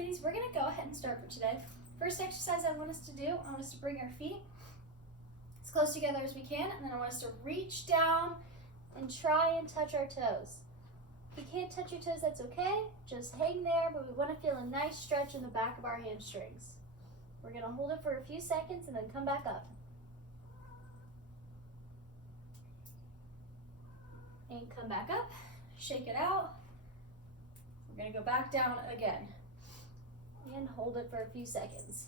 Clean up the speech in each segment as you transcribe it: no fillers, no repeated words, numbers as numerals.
ladies, we're gonna go ahead and start for today. First exercise I want us to do, I want us to bring our feet as close together as we can, and then I want us to reach down and try and touch our toes. If you can't touch your toes, that's okay. Just hang there, but we want to feel a nice stretch in the back of our hamstrings. We're gonna hold it for a few seconds and then come back up. And come back up, shake it out. We're gonna go back down again. And hold it for a few seconds.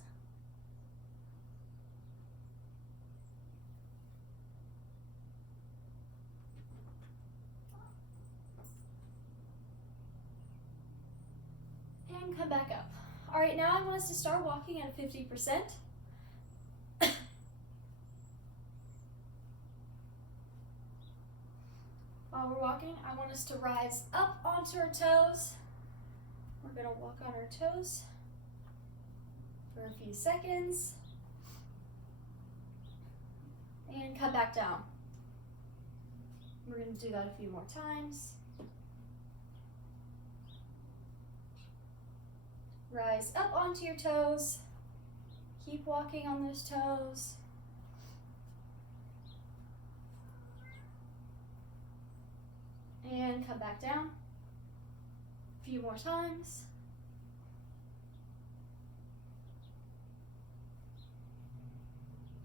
And come back up. All right, now I want us to start walking at 50%. While we're walking, I want us to rise up onto our toes. We're gonna walk on our toes for a few seconds. And come back down. We're gonna do that a few more times. Rise up onto your toes. Keep walking on those toes. And come back down. A few more times.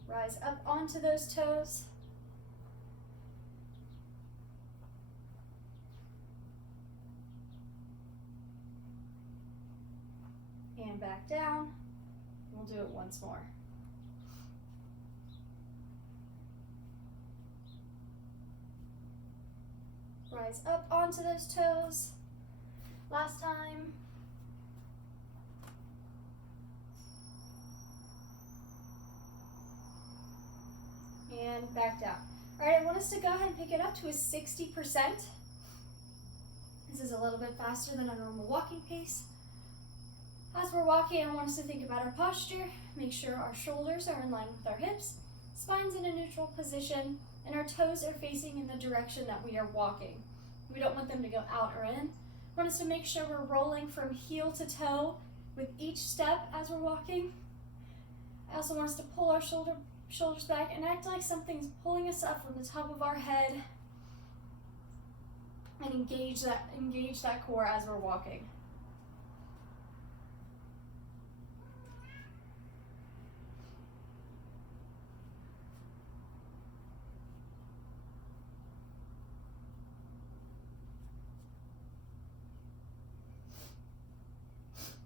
Rise up onto those toes. And back down. We'll do it once more. Rise up onto those toes. Last time. And back down. All right, I want us to go ahead and pick it up to a 60%. This is a little bit faster than our normal walking pace. As we're walking, I want us to think about our posture, make sure our shoulders are in line with our hips, spine's in a neutral position, and our toes are facing in the direction that we are walking. We don't want them to go out or in. I want us to make sure we're rolling from heel to toe with each step as we're walking. I also want us to pull our shoulders back and act like something's pulling us up from the top of our head and engage that core as we're walking.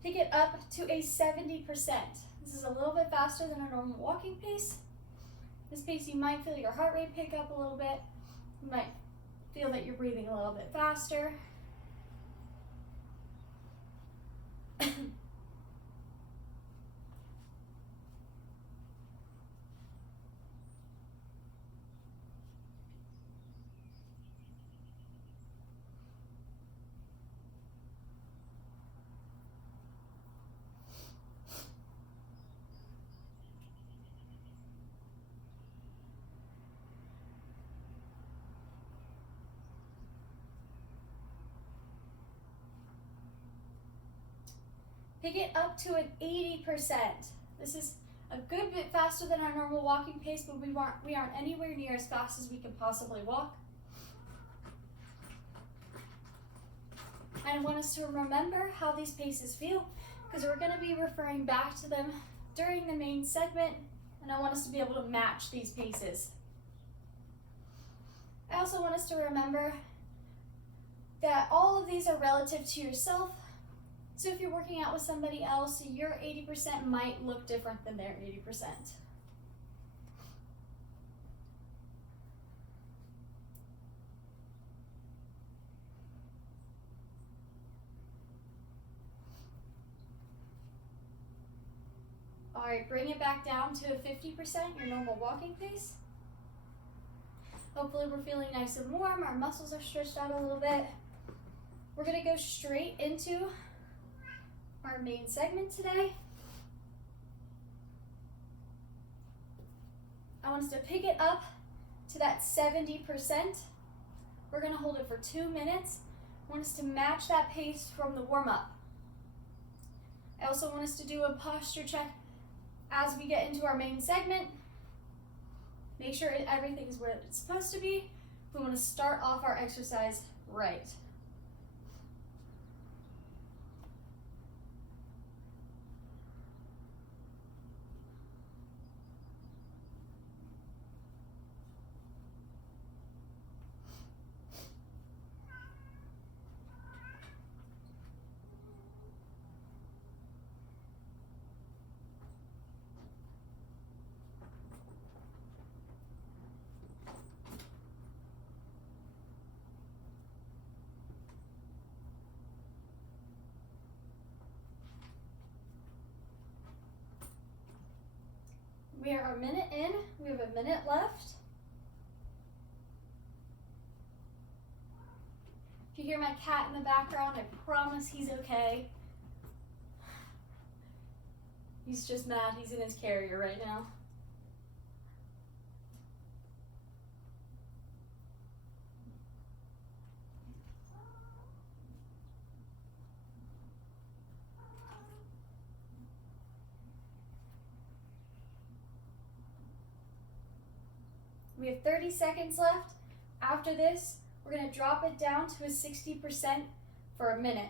Pick it up to a 70%. This is a little bit faster than our normal walking pace. This pace, you might feel your heart rate pick up a little bit. You might feel that you're breathing a little bit faster. Pick it up to an 80%. This is a good bit faster than our normal walking pace, but we aren't anywhere near as fast as we can possibly walk. And I want us to remember how these paces feel, because we're going to be referring back to them during the main segment, and I want us to be able to match these paces. I also want us to remember that all of these are relative to yourself. So if you're working out with somebody else, your 80% might look different than their 80%. All right, bring it back down to a 50%, your normal walking pace. Hopefully we're feeling nice and warm, our muscles are stretched out a little bit. We're gonna go straight into our main segment today. I want us to pick it up to that 70%. We're going to hold it for 2 minutes. I want us to match that pace from the warm-up. I also want us to do a posture check as we get into our main segment. Make sure everything's where it's supposed to be. We want to start off our exercise right. We are a minute in. We have a minute left. If you hear my cat in the background, I promise he's okay. He's just mad. He's in his carrier right now. We have 30 seconds left. After this, we're going to drop it down to a 60% for a minute.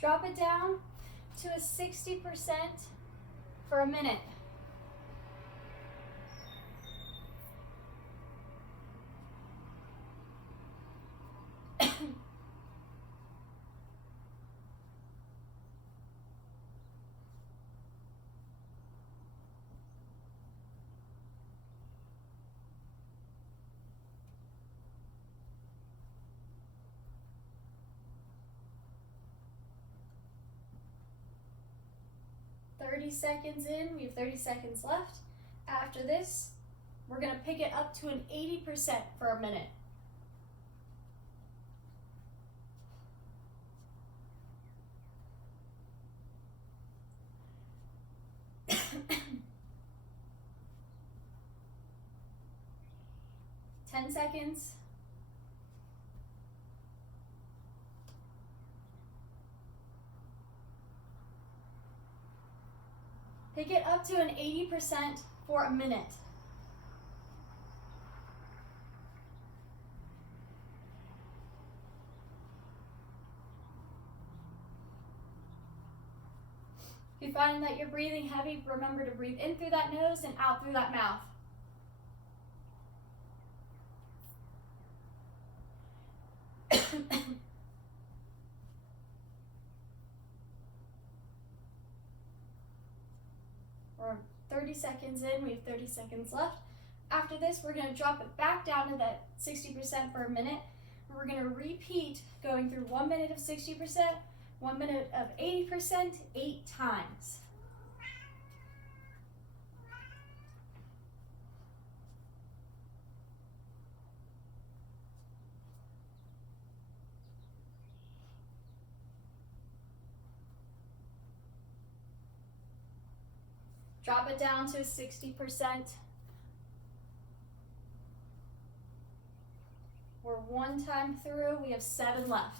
Drop it down to a 60% for a minute. Seconds in, we have 30 seconds left. After this, we're going to pick it up to an 80% for a minute. Ten seconds. Pick it up to an 80% for a minute. If you find that you're breathing heavy, remember to breathe in through that nose and out through that mouth. We're 30 seconds in, we have 30 seconds left. After this, we're going to drop it back down to that 60% for a minute. We're going to repeat going through 1 minute of 60%, 1 minute of 80%, 8 times. Drop it down to 60%. We're 1 time through, we have 7 left.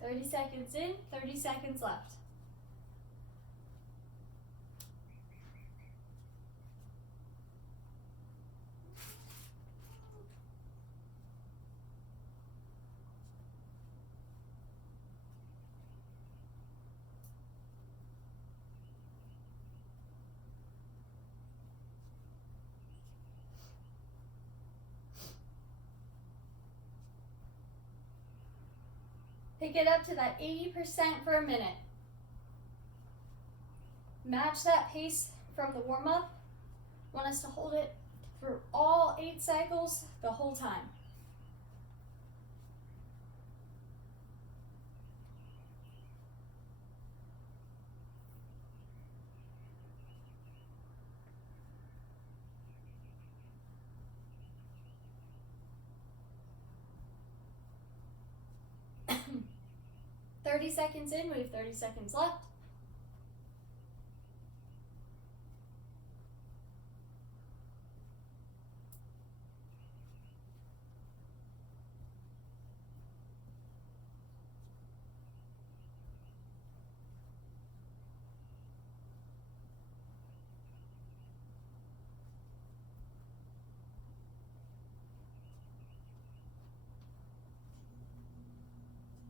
Thirty seconds in, 30 seconds left. Pick it up to that 80% for a minute. Match that pace from the warm-up Want us to hold it through all 8 cycles the whole time. Thirty seconds in, we have 30 seconds left.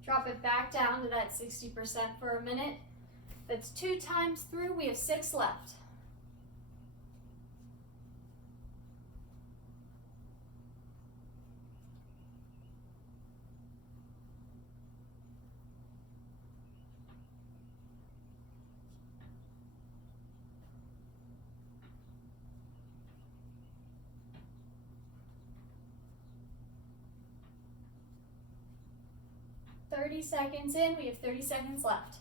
Drop it back down to that 60% for a minute. That's 2 times through. We have 6 left. Thirty seconds in, we have 30 seconds left.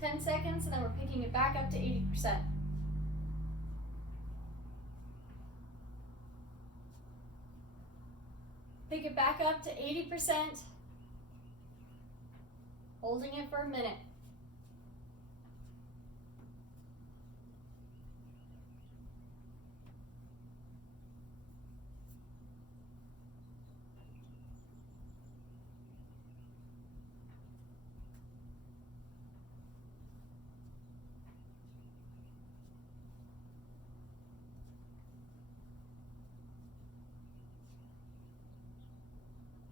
Ten seconds, and then we're picking it back up to 80%. Pick it back up to 80%, holding it for a minute.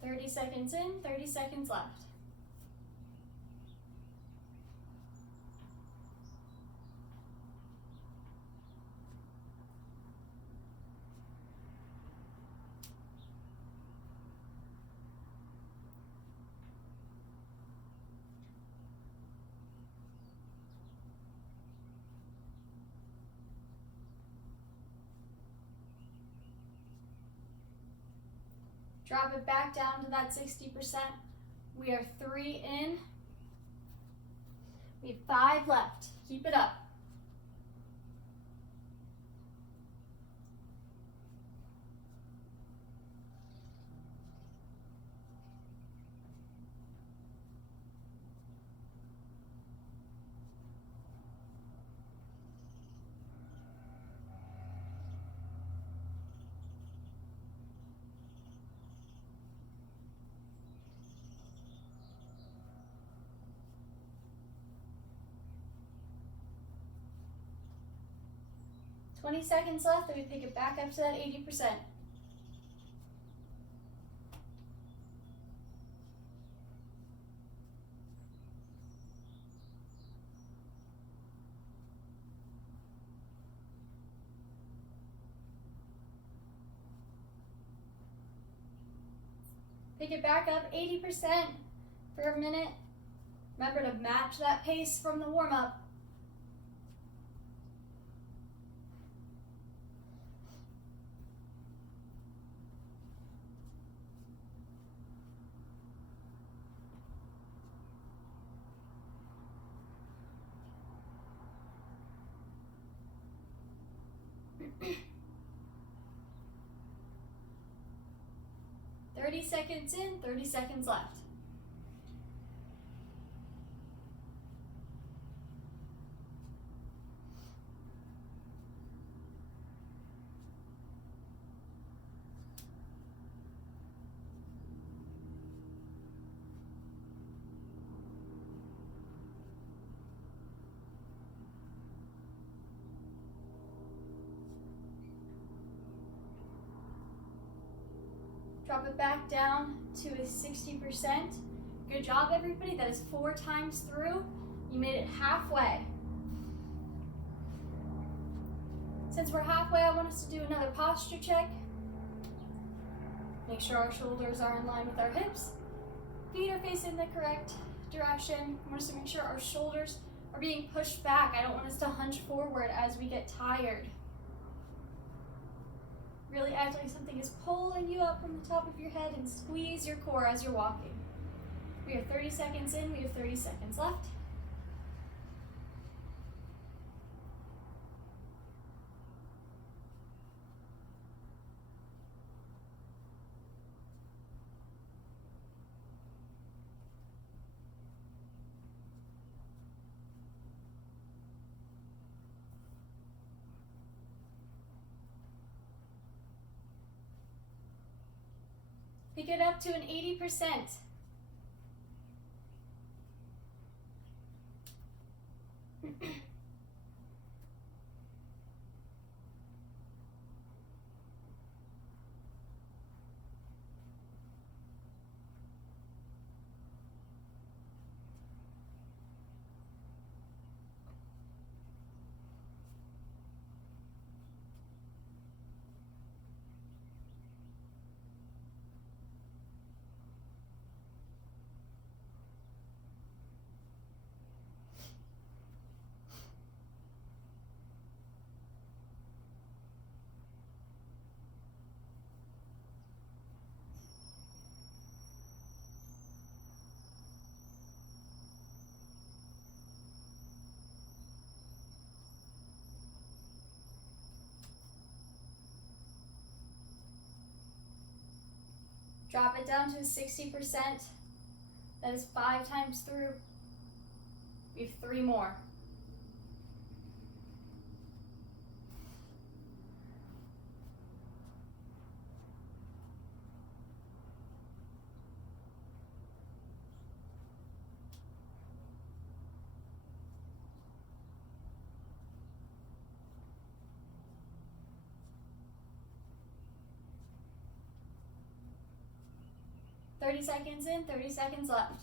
Thirty seconds in, 30 seconds left. Drop it back down to that 60%. We are 3 in. We have 5 left. Keep it up. Twenty seconds left, then we pick it back up to that 80%. Pick it back up 80% for a minute. Remember to match that pace from the warm-up. Thirty seconds in, 30 seconds left. Drop it back down to a 60%. Good job, everybody. That is 4 times through. You made it halfway. Since we're halfway, I want us to do another posture check. Make sure our shoulders are in line with our hips. Feet are facing the correct direction. I want us to make sure our shoulders are being pushed back. I don't want us to hunch forward as we get tired. Really act like something is pulling you up from the top of your head and squeeze your core as you're walking. We are 30 seconds in, we have 30 seconds left. Pick it up to an 80%. Drop it down to 60%. That is 5 times through. We have 3 more. Thirty seconds in, 30 seconds left.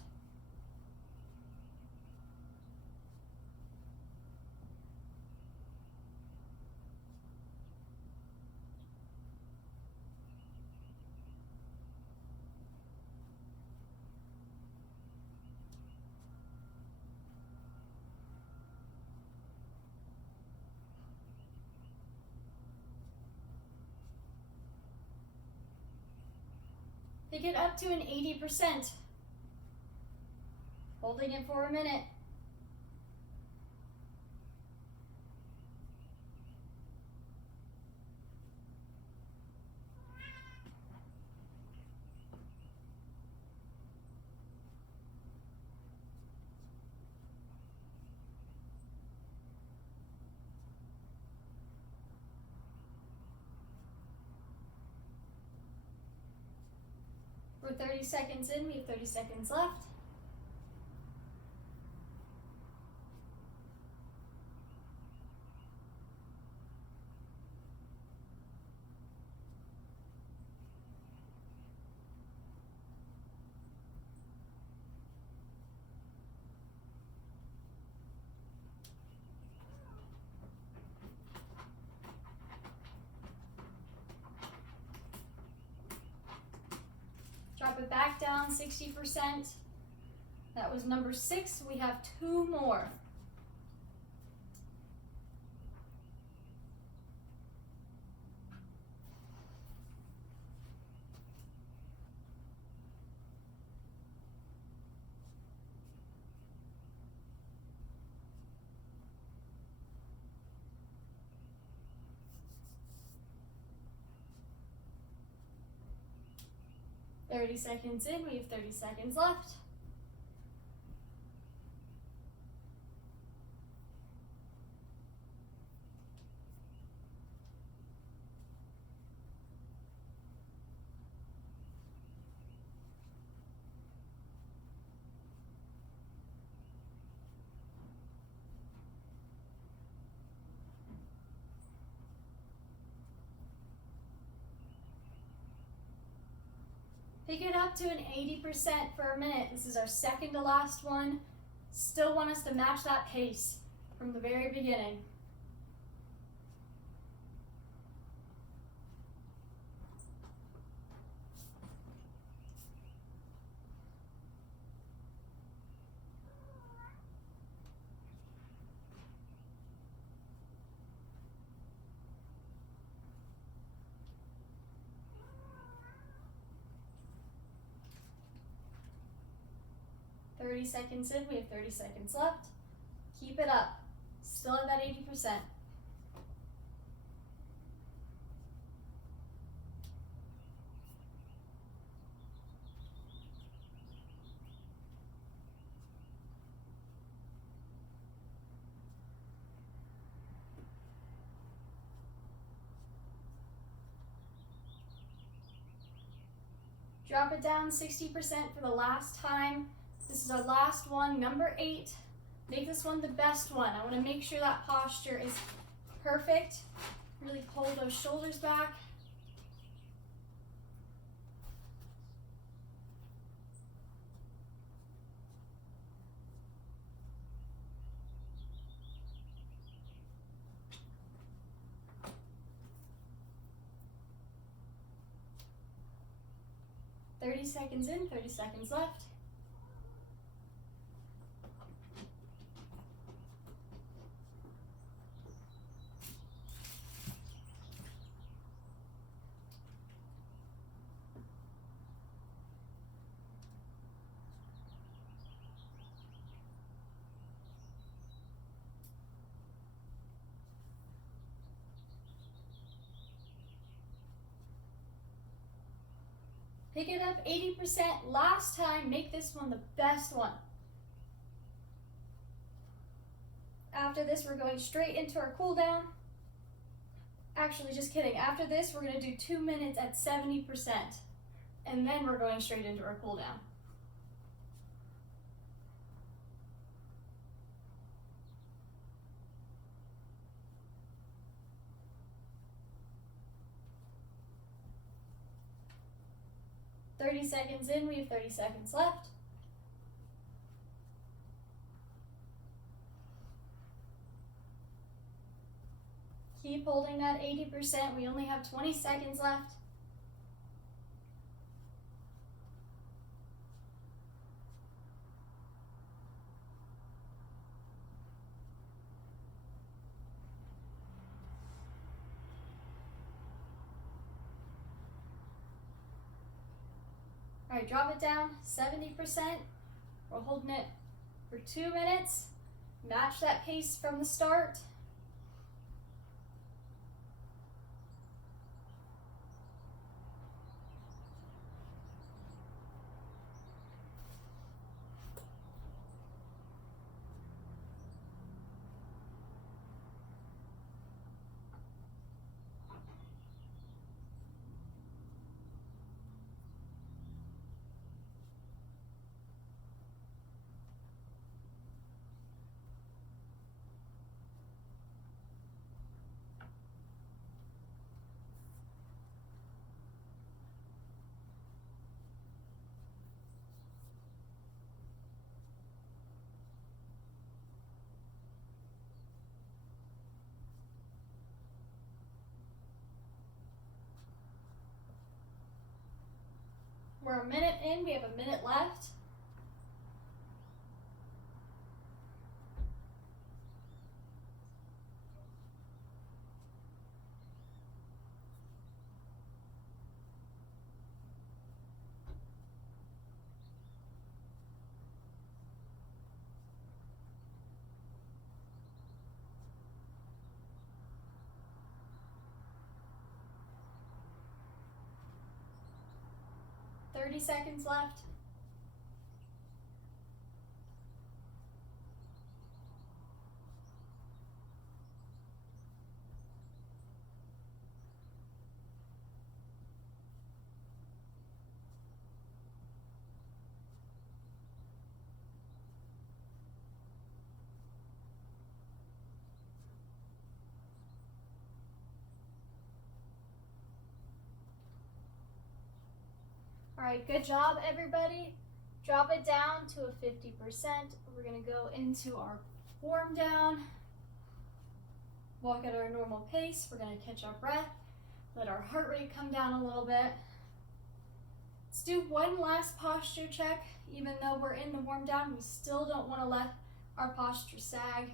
Pick it up to an 80%. Holding it for a minute. We're 30 seconds in, we have 30 seconds left. Drop it back down 60%. That was number 6. We have 2 more. Thirty seconds in, we have 30 seconds left. Pick it up to an 80% for a minute. This is our second to last one. Still want us to match that pace from the very beginning. 30 seconds in, we have 30 seconds left. Keep it up. Still at that 80%. Drop it down 60% for the last time. This is our last one, number 8. Make this one the best one. I want to make sure that posture is perfect. Really pull those shoulders back. "30 seconds in, 30 seconds left. Pick it up 80%. Last time, make this one the best one. After this, we're going straight into our cool down. Actually, just kidding. After this, we're going to do 2 minutes at 70%. And then we're going straight into our cool down. "30 seconds in, we have 30 seconds left. Keep holding that 80%. We only have 20 seconds left. All right, drop it down 70%. We're holding it for 2 minutes. Match that pace from the start. We're a minute in, we have a minute left. "30 seconds left. All right, good job, everybody. Drop it down to a 50%. We're gonna go into our warm down. Walk at our normal pace. We're gonna catch our breath. Let our heart rate come down a little bit. Let's do one last posture check. Even though we're in the warm down, we still don't want to let our posture sag.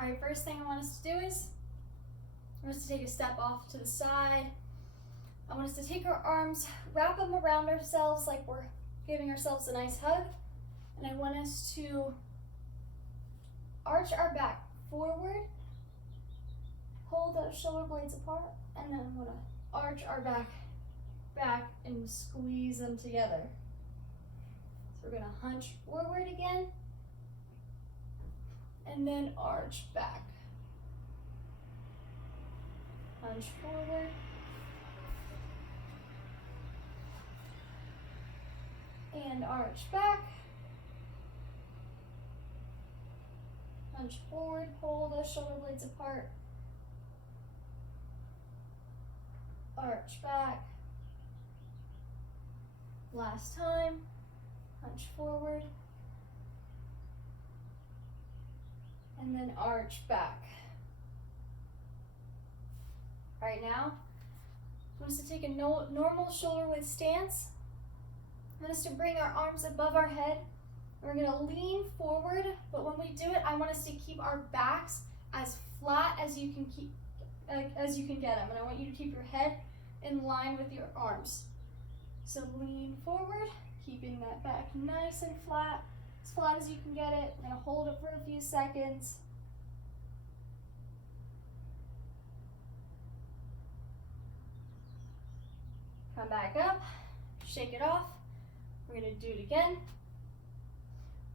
Alright, first thing I want us to do is I want us to take a step off to the side. I want us to take our arms, wrap them around ourselves like we're giving ourselves a nice hug. And I want us to arch our back forward, pull those shoulder blades apart, and then I'm going to arch our back and squeeze them together. So we're going to hunch forward again, and then arch back. Hunch forward. And arch back. Hunch forward, pull those shoulder blades apart. Arch back. Last time. Hunch forward. And then arch back. All right, now, I want us to take a normal shoulder width stance. I want us to bring our arms above our head. We're gonna lean forward, but when we do it, I want us to keep our backs as flat as you can get them. And I want you to keep your head in line with your arms. So lean forward, keeping that back nice and flat as you can get it. I'm gonna hold it for a few seconds. Come back up, shake it off. We're gonna do it again.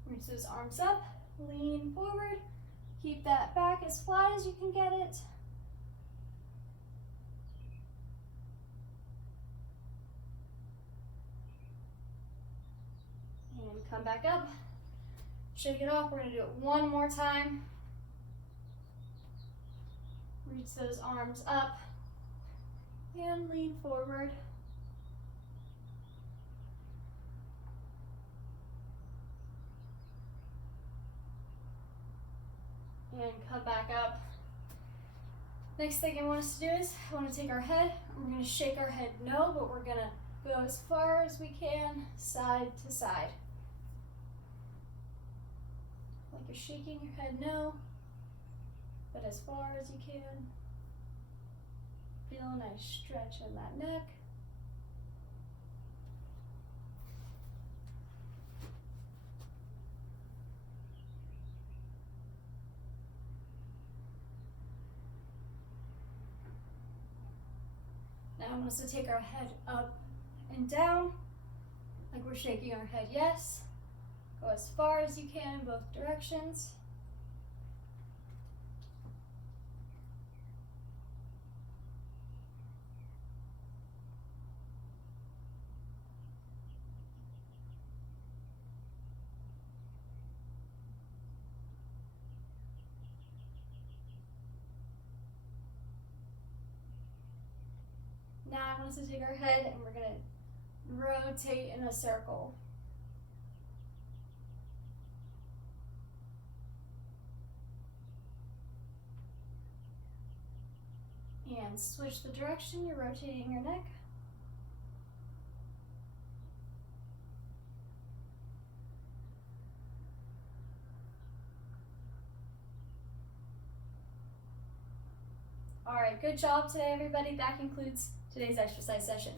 Reach those arms up, lean forward, keep that back as flat as you can get it. And come back up, shake it off. We're gonna do it one more time. Reach those arms up and lean forward. And come back up. Next thing I want us to do is I want to take our head. We're going to shake our head no, but we're going to go as far as we can, side to side. Like you're shaking your head no, but as far as you can. Feel a nice stretch in that neck. Now I want us to take our head up and down, like we're shaking our head yes. Go as far as you can in both directions. Now I want us to take our head and we're going to rotate in a circle. And switch the direction, you're rotating your neck. All right, good job today, everybody. That concludes today's exercise session.